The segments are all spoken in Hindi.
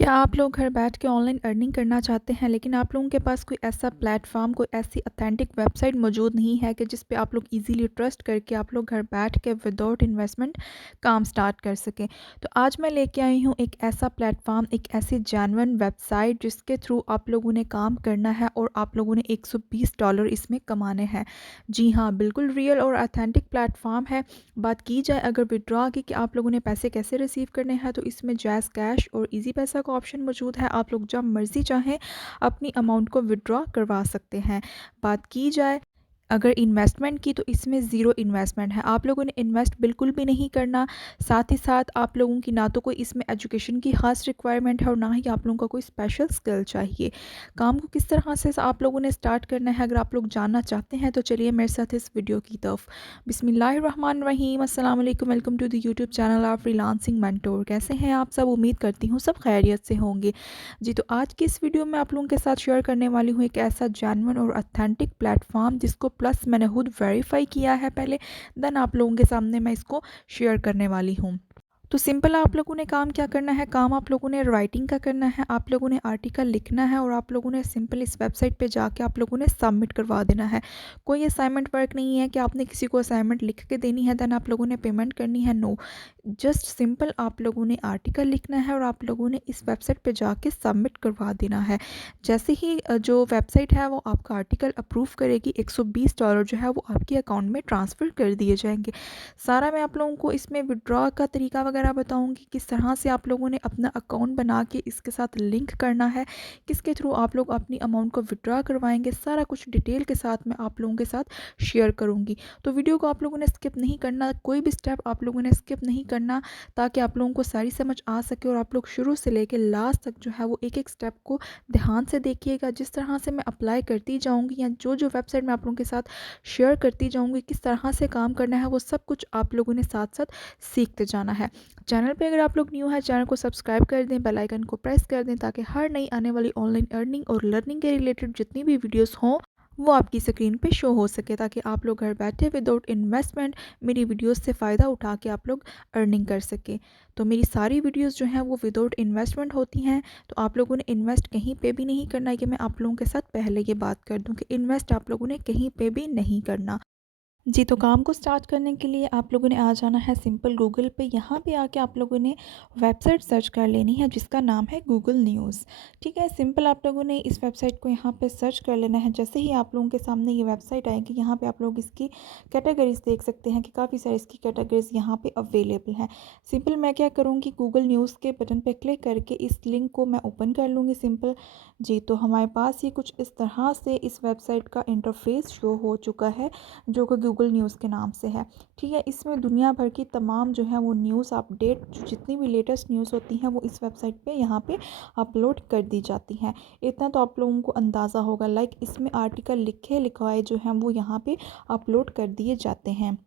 क्या आप लोग घर बैठ के ऑनलाइन अर्निंग करना चाहते हैं लेकिन आप लोगों के पास कोई ऐसा प्लेटफॉर्म कोई ऐसी ऑथेंटिक वेबसाइट मौजूद नहीं है कि जिस पे आप लोग इजीली ट्रस्ट करके आप लोग घर बैठ के विदाउट इन्वेस्टमेंट काम स्टार्ट कर सकें। तो आज मैं लेके आई हूँ एक ऐसा प्लेटफॉर्म, एक ऐसी जेन्युइन वेबसाइट जिसके थ्रू आप लोगों ने काम करना है और आप लोगों ने $120 इसमें कमाने हैं। जी हाँ, बिल्कुल रियल और ऑथेंटिक प्लेटफॉर्म है। बात की जाए अगर विड्रॉ की कि आप लोगों ने पैसे कैसे रिसीव करने हैं, तो इसमें जैज़ कैश और इजी पैसा का ऑप्शन मौजूद है। आप लोग जब मर्ज़ी चाहें अपनी अमाउंट को विड्रॉ करवा सकते हैं। बात की जाए अगर इन्वेस्टमेंट की, तो इसमें ज़ीरो इन्वेस्टमेंट है। आप लोगों ने इन्वेस्ट बिल्कुल भी नहीं करना। साथ ही साथ आप लोगों की ना तो कोई इसमें एजुकेशन की ख़ास रिक्वायरमेंट है और ना ही आप लोगों का कोई स्पेशल स्किल चाहिए। काम को किस तरह से आप लोगों ने स्टार्ट करना है, अगर आप लोग जानना चाहते हैं तो चलिए मेरे साथ इस वीडियो की तरफ। बिस्मिल्लाहिर्रहमानिर्रहीम, अस्सलाम वालेकुम, welcome to the YouTube channel of freelancing mentor. कैसे हैं आप सब? उम्मीद करती हूँ सब खैरियत से होंगे। जी, तो आज की इस वीडियो में आप लोगों के साथ शेयर करने वाली हूँ एक ऐसा जेन्युइन और ऑथेंटिक प्लेटफॉर्म जिसको प्लस मैंने खुद वेरीफाई किया है पहले, देन आप लोगों के सामने मैं इसको शेयर करने वाली हूँ। तो सिंपल आप लोगों ने काम क्या करना है, काम आप लोगों ने राइटिंग का करना है। आप लोगों ने आर्टिकल लिखना है और आप लोगों ने सिंपल इस वेबसाइट पे जाके आप लोगों ने सबमिट करवा देना है। कोई असाइनमेंट वर्क नहीं है कि आपने किसी को असाइनमेंट लिख के देनी है देन आप लोगों ने पेमेंट करनी है। नो, जस्ट सिंपल आप लोगों ने आर्टिकल लिखना है और आप लोगों ने इस वेबसाइट पे जाके सबमिट करवा देना है। जैसे ही जो वेबसाइट है वो आपका आर्टिकल अप्रूव करेगी, $120 जो है वो आपके अकाउंट में ट्रांसफ़र कर दिए जाएंगे। सारा मैं आप लोगों को इसमें विड्रॉ का तरीका वगैरह बताऊंगी, किस तरह से आप लोगों ने अपना अकाउंट बना के इसके साथ लिंक करना है, किसके थ्रू आप लोग अपनी अमाउंट को विड्रॉ करवाएंगे, सारा कुछ डिटेल के साथ मैं आप लोगों के साथ शेयर करूंगी। तो वीडियो को आप लोगों ने स्किप नहीं करना, कोई भी स्टेप आप लोगों ने स्किप नहीं करना, ताकि आप लोगों को सारी समझ आ सके और आप लोग शुरू से लेकर लास्ट तक जो है वो एक एक स्टेप को ध्यान से देखिएगा। जिस तरह से मैं अप्लाई करती जाऊंगी या जो जो वेबसाइट मैं आप लोगों के साथ शेयर करती जाऊंगी, किस तरह से काम करना है, वो सब कुछ आप लोगों ने साथ साथ सीखते जाना है। चैनल पे अगर आप लोग न्यू है, चैनल को सब्सक्राइब कर दें, बेल आइकन को प्रेस कर दें, ताकि हर नई आने वाली ऑनलाइन अर्निंग और लर्निंग के रिलेटेड जितनी भी वीडियोस हों वो आपकी स्क्रीन पे शो हो सके, ताकि आप लोग घर बैठे विदाउट इन्वेस्टमेंट मेरी वीडियोस से फ़ायदा उठा के आप लोग अर्निंग कर सके। तो मेरी सारी वीडियोस जो हैं वो विदाउट इन्वेस्टमेंट होती हैं। तो आप लोगों ने इन्वेस्ट कहीं पे भी नहीं करना है, कि मैं आप लोगों के साथ पहले ये बात कर दूं कि इन्वेस्ट आप लोगों ने कहीं पे भी नहीं करना। जी, तो काम को स्टार्ट करने के लिए आप लोगों ने आ जाना है सिंपल गूगल पे। यहाँ पे आके आप लोगों ने वेबसाइट सर्च कर लेनी है जिसका नाम है गूगल न्यूज़। ठीक है, सिंपल आप लोगों ने इस वेबसाइट को यहाँ पे सर्च कर लेना है। जैसे ही आप लोगों के सामने ये वेबसाइट आएगी, यहाँ पे आप लोग इसकी कैटेगरीज देख सकते हैं कि काफ़ी सारी इसकी कैटेगरीज यहाँ पे अवेलेबल हैं। सिंपल मैं क्या करूँगी, गूगल न्यूज़ के बटन पर क्लिक करके इस लिंक को मैं ओपन कर लूँगी सिंपल। जी, तो हमारे पास ये कुछ इस तरह से इस वेबसाइट का इंटरफेस शो हो चुका है, जो कि गूगल न्यूज़ के नाम से है। ठीक है, इसमें दुनिया भर की तमाम जो है वो न्यूज़ अपडेट, जो जितनी भी लेटेस्ट न्यूज़ होती हैं वो इस वेबसाइट पे यहाँ पे अपलोड कर दी जाती हैं। इतना तो आप लोगों को अंदाज़ा होगा, लाइक इसमें आर्टिकल लिखे लिखवाए जो हैं वो यहाँ पे अपलोड कर दिए जाते हैं।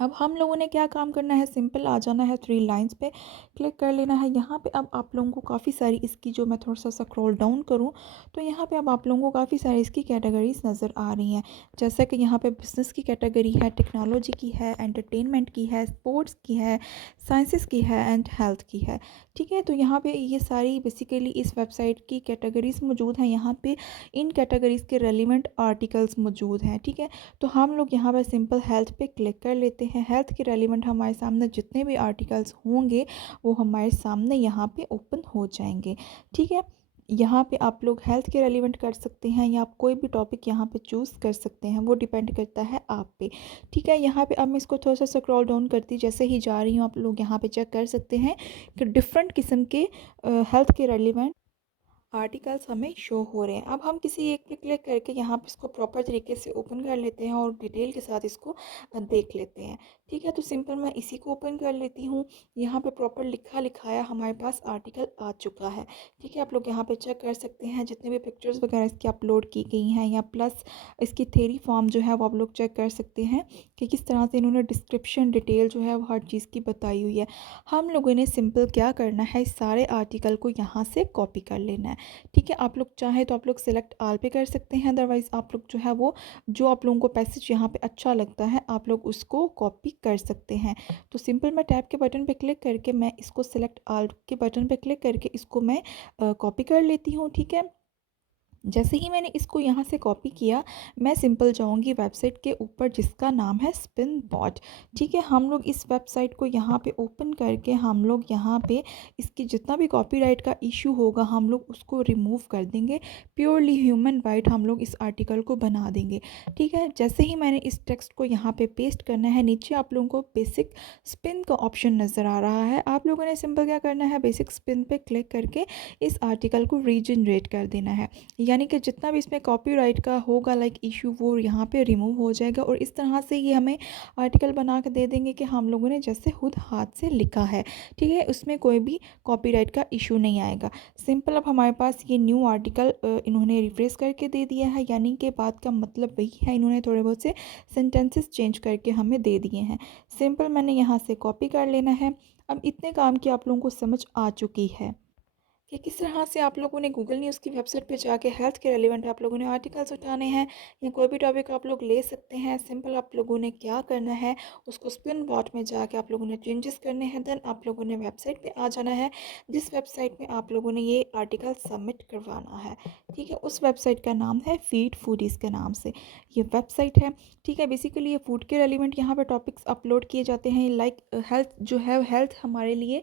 अब हम लोगों ने क्या काम करना है, सिंपल आ जाना है थ्री लाइंस पे, क्लिक कर लेना है। यहाँ पे अब आप लोगों को काफ़ी सारी इसकी, जो मैं थोड़ा सा स्क्रॉल डाउन करूँ तो यहाँ पे अब आप लोगों को काफ़ी सारी इसकी कैटेगरीज नज़र आ रही हैं। जैसे कि यहाँ पे बिज़नेस की कैटेगरी है, टेक्नोलॉजी की है, एंटरटेनमेंट की है, स्पोर्ट्स की है, साइंसेस की है एंड हेल्थ की है। ठीक है, तो यहाँ पे ये सारी बेसिकली इस वेबसाइट की कैटेगरीज मौजूद हैं। यहाँ पे इन कैटेगरीज के रेलिवेंट आर्टिकल्स मौजूद हैं। ठीक है, तो हम लोग यहाँ पर सिंपल हेल्थ पे क्लिक कर लेते हैं। हेल्थ के रेलिवेंट हमारे सामने जितने भी आर्टिकल्स होंगे वो हमारे सामने यहाँ पे ओपन हो जाएंगे। ठीक है, यहाँ पे आप लोग हेल्थ के रेलिवेंट कर सकते हैं या आप कोई भी टॉपिक यहाँ पे चूज़ कर सकते हैं, वो डिपेंड करता है आप पे। ठीक है, यहाँ पे अब मैं इसको थोड़ा सा स्क्रॉल डाउन करती जैसे ही जा रही हूँ, आप लोग यहाँ पे चेक कर सकते हैं कि डिफरेंट किस्म के हेल्थ के रेलिवेंट आर्टिकल्स हमें शो हो रहे हैं। अब हम किसी एक पे क्लिक करके यहाँ पे इसको प्रॉपर तरीके से ओपन कर लेते हैं और डिटेल के साथ इसको देख लेते हैं। ठीक है, तो सिंपल मैं इसी को ओपन कर लेती हूँ। यहाँ पे प्रॉपर लिखा लिखाया हमारे पास आर्टिकल आ चुका है। ठीक है, आप लोग यहाँ पे चेक कर सकते हैं जितने भी पिक्चर्स वगैरह इसकी अपलोड की गई हैं, या प्लस इसकी थ्योरी फॉर्म जो है वो आप लोग चेक कर सकते हैं कि किस तरह से इन्होंने डिस्क्रिप्शन डिटेल जो है वो हर चीज़ की बताई हुई है। हम लोगों ने सिंपल क्या करना है, इस सारे आर्टिकल को यहाँ से कॉपी कर लेना है। ठीक है, आप लोग चाहें तो आप लोग सेलेक्ट ऑल पे कर सकते हैं, अदरवाइज़ आप लोग जो है वो जो आप लोगों को पैसेज यहाँ पे अच्छा लगता है आप लोग उसको कॉपी कर सकते हैं। तो सिंपल मैं टैब के बटन पे क्लिक करके मैं इसको सेलेक्ट ऑल के बटन पे क्लिक करके इसको मैं कॉपी कर लेती हूँ। ठीक है, जैसे ही मैंने इसको यहाँ से कॉपी किया, मैं सिंपल जाऊँगी वेबसाइट के ऊपर जिसका नाम है स्पिन बॉट। ठीक है, हम लोग इस वेबसाइट को यहाँ पे ओपन करके हम लोग यहाँ पे इसकी जितना भी कॉपीराइट का इशू होगा हम लोग उसको रिमूव कर देंगे। प्योरली ह्यूमन राइट हम लोग इस आर्टिकल को बना देंगे। ठीक है, जैसे ही मैंने इस टेक्स्ट को यहाँ पे पेस्ट करना है, नीचे आप लोगों को बेसिक स्पिन का ऑप्शन नज़र आ रहा है। आप लोगों ने सिंपल क्या करना है, बेसिक स्पिन पे क्लिक करके इस आर्टिकल को रीजनरेट कर देना है, यानी कि जितना भी इसमें कॉपीराइट का होगा लाइक इशू वो यहाँ पे रिमूव हो जाएगा और इस तरह से ये हमें आर्टिकल बना के दे देंगे कि हम लोगों ने जैसे खुद हाथ से लिखा है। ठीक है, उसमें कोई भी कॉपीराइट का इशू नहीं आएगा। सिंपल अब हमारे पास ये न्यू आर्टिकल इन्होंने रिफ्रेश करके दे दिया है, यानी कि बात का मतलब वही है, इन्होंने थोड़े बहुत से सेंटेंसेस चेंज करके हमें दे दिए हैं। सिंपल मैंने यहाँ से कॉपी कर लेना है। अब इतने काम की आप लोगों को समझ आ चुकी है कि किस तरह से आप लोगों ने गूगल न्यूज़ की वेबसाइट पे जाके हेल्थ के रेलिवेंट आप लोगों ने आर्टिकल्स उठाने हैं या कोई भी टॉपिक आप लोग ले सकते हैं। सिंपल आप लोगों ने क्या करना है, उसको स्पिन बॉट में जाके आप लोगों ने चेंजेस करने हैं। देन आप लोगों ने वेबसाइट पे आ जाना है जिस वेबसाइट में आप लोगों ने ये आर्टिकल सबमिट करवाना है। ठीक है, उस वेबसाइट का नाम है फीड फूडीज़ के नाम से ये वेबसाइट है। ठीक है, बेसिकली ये फूड के रेलिवेंट यहाँ पर टॉपिक्स अपलोड किए जाते हैं, लाइक हेल्थ जो है, हेल्थ हमारे लिए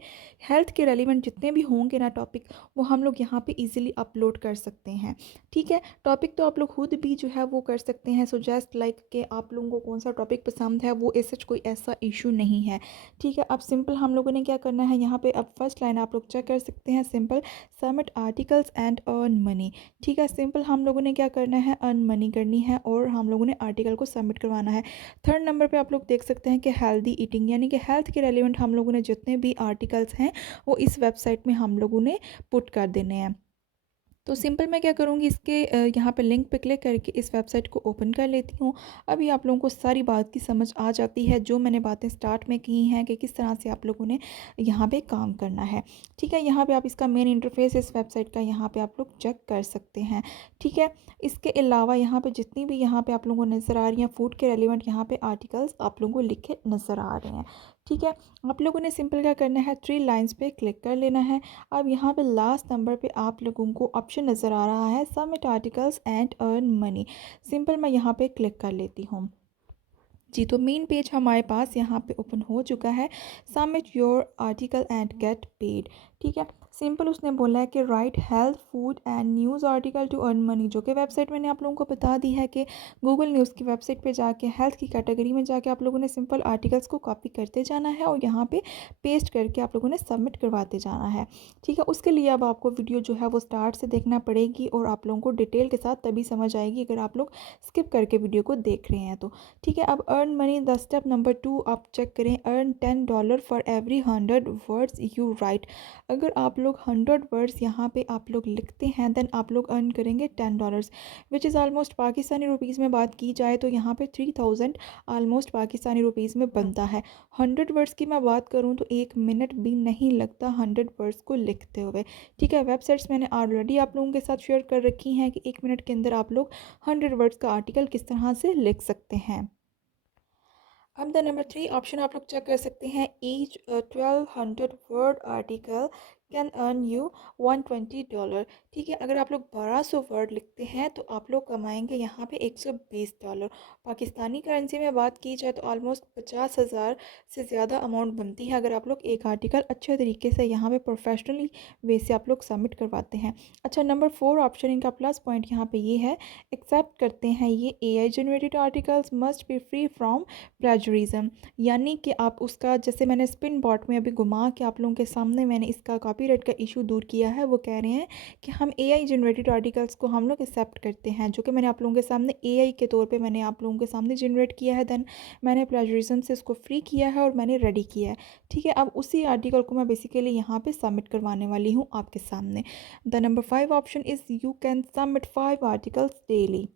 हेल्थ के रेलिवेंट जितने भी होंगे ना टॉपिक वो हम लोग यहाँ पे इजीली अपलोड कर सकते हैं। ठीक है, टॉपिक तो आप लोग खुद भी जो है वो कर सकते हैं सुजेस्ट, लाइक कि आप लोगों को कौन सा टॉपिक पसंद है, वो ऐसा कोई ऐसा इशू नहीं है। ठीक है, अब सिंपल हम लोगों ने क्या करना है, यहाँ पे अब फर्स्ट लाइन आप लोग चेक कर सकते हैं, simple submit articles and earn money. ठीक है, सिंपल हम लोगों ने क्या करना है, अर्न मनी करनी है और हम लोगों ने आर्टिकल को सबमिट करवाना है। थर्ड नंबर पे आप लोग देख सकते हैं कि हेल्दी ईटिंग, यानी कि हेल्थ के रेलिवेंट हम लोगों ने जितने भी आर्टिकल्स हैं वो इस वेबसाइट में हम लोगों ने पुट कर देने हैं। तो सिंपल मैं क्या करूँगी, इसके यहाँ पे लिंक पे क्लिक करके इस वेबसाइट को ओपन कर लेती हूँ। अभी आप लोगों को सारी बात की समझ आ जाती है जो मैंने बातें स्टार्ट में की हैं कि किस तरह से आप लोगों ने यहाँ पे काम करना है। ठीक है, यहाँ पे आप इसका मेन इंटरफेस इस वेबसाइट का यहाँ पे आप लोग चेक कर सकते हैं। ठीक है, इसके अलावा यहाँ पे जितनी भी यहाँ पे आप लोगों को नज़र आ रही हैं फूड के रेलिवेंट यहाँ पे आर्टिकल्स आप लोगों को लिखे नज़र आ रहे हैं। ठीक है, आप लोगों ने सिंपल क्या करना है, 3 लाइन्स पे क्लिक कर लेना है। अब यहाँ पे लास्ट नंबर पे आप लोगों को ऑप्शन नज़र आ रहा है submit articles and earn money. Simple मैं यहाँ पे क्लिक कर लेती हूँ। जी, तो मेन पेज हमारे पास यहाँ पे ओपन हो चुका है, submit your article and get paid. ठीक है, सिंपल उसने बोला है कि right health food and news article to earn money, जो कि वेबसाइट मैंने आप लोगों को बता दी है कि गूगल न्यूज़ की वेबसाइट पे जाके हेल्थ की कैटेगरी में जाके आप लोगों ने सिंपल आर्टिकल्स को कॉपी करते जाना है और यहाँ पे पेस्ट करके आप लोगों ने सबमिट करवाते जाना है। ठीक है, उसके लिए अब आपको वीडियो जो है वो स्टार्ट से देखना पड़ेगी और आप लोगों को डिटेल के साथ तभी समझ आएगी अगर आप लोग स्किप करके वीडियो को देख रहे हैं तो। ठीक है, अब earn money the step number 2 आप चेक करें, earn $10 for every 100 words you right. अगर आप लोग 100 वर्ड्स यहाँ पे आप लोग लिखते हैं देन आप लोग अर्न करेंगे $10, which is almost Pakistani rupees में बात की जाए तो यहाँ पे 3000 ऑलमोस्ट पाकिस्तानी रुपीज़ में बनता है। 100 वर्ड्स की मैं बात करूँ तो 1 मिनट भी नहीं लगता 100 वर्ड्स को लिखते हुए। ठीक है, वेबसाइट्स मैंने ऑलरेडी आप लोगों के साथ शेयर कर रखी हैं कि 1 मिनट के अंदर आप लोग 100 वर्ड्स का आर्टिकल किस तरह से लिख सकते हैं। अब द नंबर 3 ऑप्शन आप लोग चेक कर सकते हैं, each 1200 word article can earn you $120। ठीक है, अगर आप लोग 1200 वर्ड लिखते हैं तो आप लोग कमाएंगे यहाँ पे $120। पाकिस्तानी करेंसी में बात की जाए तो ऑलमोस्ट 50,000 से ज़्यादा अमाउंट बनती है अगर आप लोग एक आर्टिकल अच्छे तरीके से यहाँ पे प्रोफेशनली वे से आप लोग सबमिट करवाते हैं। अच्छा, नंबर 4 ऑप्शन इनका प्लस पॉइंट यहाँ पे ये है, एक्सेप्ट करते हैं ये AI generated articles must be free from plagiarism, यानी कि आप उसका जैसे मैंने स्पिन बॉट में अभी घुमा के आप लोगों के सामने मैंने इसका कॉपीराइट का इशू दूर किया है। वो कह रहे हैं कि हम AI जनरेटेड आर्टिकल्स को हम लोग एक्सेप्ट करते हैं, जो कि मैंने आप लोगों के सामने AI के तौर पे मैंने आप लोगों के सामने जनरेट किया है। देन मैंने प्लेजरिज्म से इसको फ्री किया है और मैंने रेडी किया है। ठीक है, अब उसी आर्टिकल को मैं बेसिकली यहाँ पे सबमिट करवाने वाली हूँ आपके सामने। The number 5 option is you can submit 5 articles daily.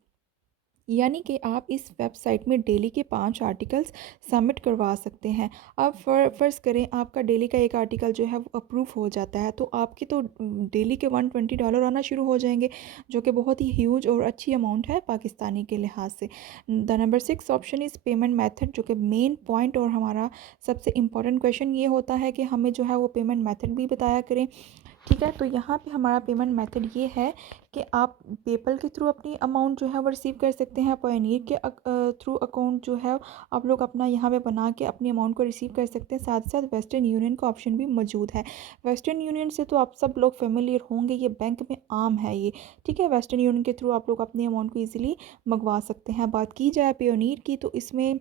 यानी कि आप इस वेबसाइट में डेली के 5 आर्टिकल्स सबमिट करवा सकते हैं। अब फ़र्ज़ करें आपका डेली का एक आर्टिकल जो है वो अप्रूव हो जाता है, तो आपकी तो डेली के $120 आना शुरू हो जाएँगे, जो कि बहुत ही ह्यूज और अच्छी अमाउंट है पाकिस्तानी के लिहाज से। The number 6 option is payment method, जो कि मेन पॉइंट और हमारा सबसे इम्पोर्टेंट क्वेश्चन ये होता है कि हमें जो है वो पेमेंट मेथड भी बताया करें। ठीक है, तो यहाँ पे हमारा पेमेंट मेथड ये है कि आप पेपल के थ्रू अपनी अमाउंट जो है वो रिसीव कर सकते हैं। पायोनियर के थ्रू अकाउंट जो है आप लोग अपना यहाँ पे बना के अपनी अमाउंट को रिसीव कर सकते हैं। साथ ही साथ वेस्टर्न यूनियन का ऑप्शन भी मौजूद है। वेस्टर्न यूनियन से तो आप सब लोग फेमिलियर होंगे, ये बैंक में आम है ये। ठीक है, वेस्टर्न यूनियन के थ्रू आप लोग अपनी अमाउंट को ईजिली मंगवा सकते हैं। बात की जाए पायोनियर की, तो इसमें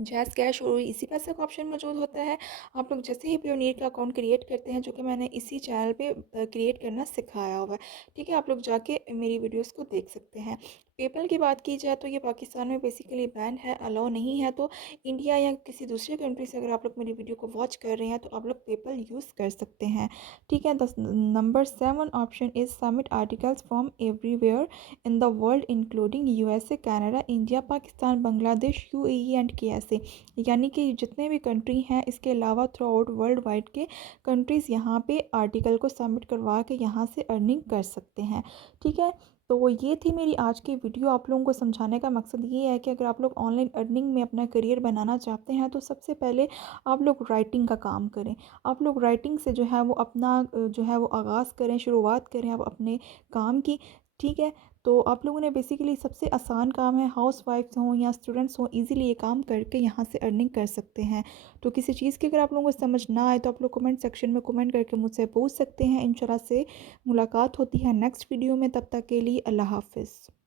जैज़ कैश और इसी पैसे का ऑप्शन मौजूद होता है। आप लोग जैसे ही पायोनियर का अकाउंट क्रिएट करते हैं, जो कि मैंने इसी चैनल पे क्रिएट करना सिखाया हुआ है। ठीक है, आप लोग जाके मेरी वीडियोस को देख सकते हैं। पेपल की बात की जाए तो ये पाकिस्तान में बेसिकली बैन है, अलाउ नहीं है। तो इंडिया या किसी दूसरे कंट्री से अगर आप लोग मेरी वीडियो को वॉच कर रहे हैं तो आप लोग पेपल यूज़ कर सकते हैं। ठीक है, the number 7 option is submit articles from everywhere in the world including USA, Canada, India, Pakistan, Bangladesh, UAE and KSA. यानी कि जितने भी कंट्री हैं इसके अलावा थ्रू आउट वर्ल्ड वाइड के कंट्रीज़ यहाँ पे आर्टिकल को सबमिट करवा के यहाँ से अर्निंग कर सकते हैं। ठीक है, तो ये थी मेरी आज की वीडियो। आप लोगों को समझाने का मकसद ये है कि अगर आप लोग ऑनलाइन अर्निंग में अपना करियर बनाना चाहते हैं तो सबसे पहले आप लोग राइटिंग का काम करें। आप लोग राइटिंग से जो है वो अपना जो है वो आगाज़ करें, शुरुआत करें आप अपने काम की। ठीक है, तो आप लोगों ने बेसिकली सबसे आसान काम है, हाउस वाइफ्स हों या स्टूडेंट्स हों, इजीली ये काम करके यहाँ से अर्निंग कर सकते हैं। तो किसी चीज़ की अगर आप लोगों को समझ ना आए तो आप लोग कमेंट सेक्शन में कमेंट करके मुझसे पूछ सकते हैं। इंशाल्लाह से मुलाकात होती है नेक्स्ट वीडियो में, तब तक के लिए अल्लाह हाफ़िज़।